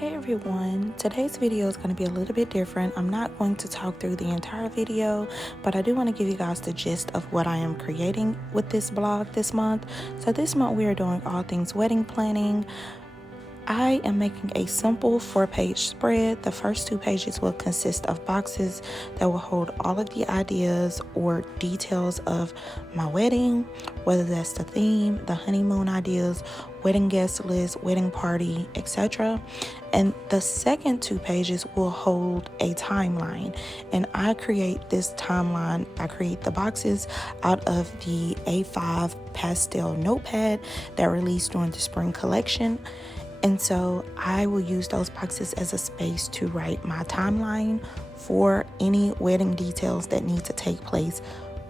Hey everyone, today's video is going to be a little bit different. I'm not going to talk through the entire video, but I do want to give you guys the gist of what I am creating with this blog this month. So this month we are doing all things wedding planning. I am making a simple 4-page spread. The first 2 pages will consist of boxes that will hold all of the ideas or details of my wedding, whether that's the theme, the honeymoon ideas, wedding guest list, wedding party, etc. And the second 2 pages will hold a timeline. And I create this timeline, I create the boxes out of the A5 pastel notepad that released during the spring collection. And so I will use those boxes as a space to write my timeline for any wedding details that need to take place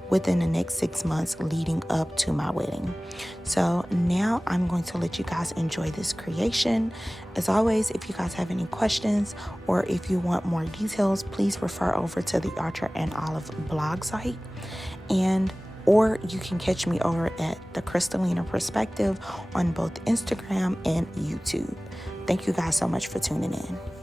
within the next 6 months leading up to my wedding. So now I'm going to let you guys enjoy this creation. As always, if you guys have any questions or if you want more details, please refer over to the Archer and Olive blog site, or you can catch me over at the Crystalina Perspective on both Instagram and YouTube. Thank you guys so much for tuning in.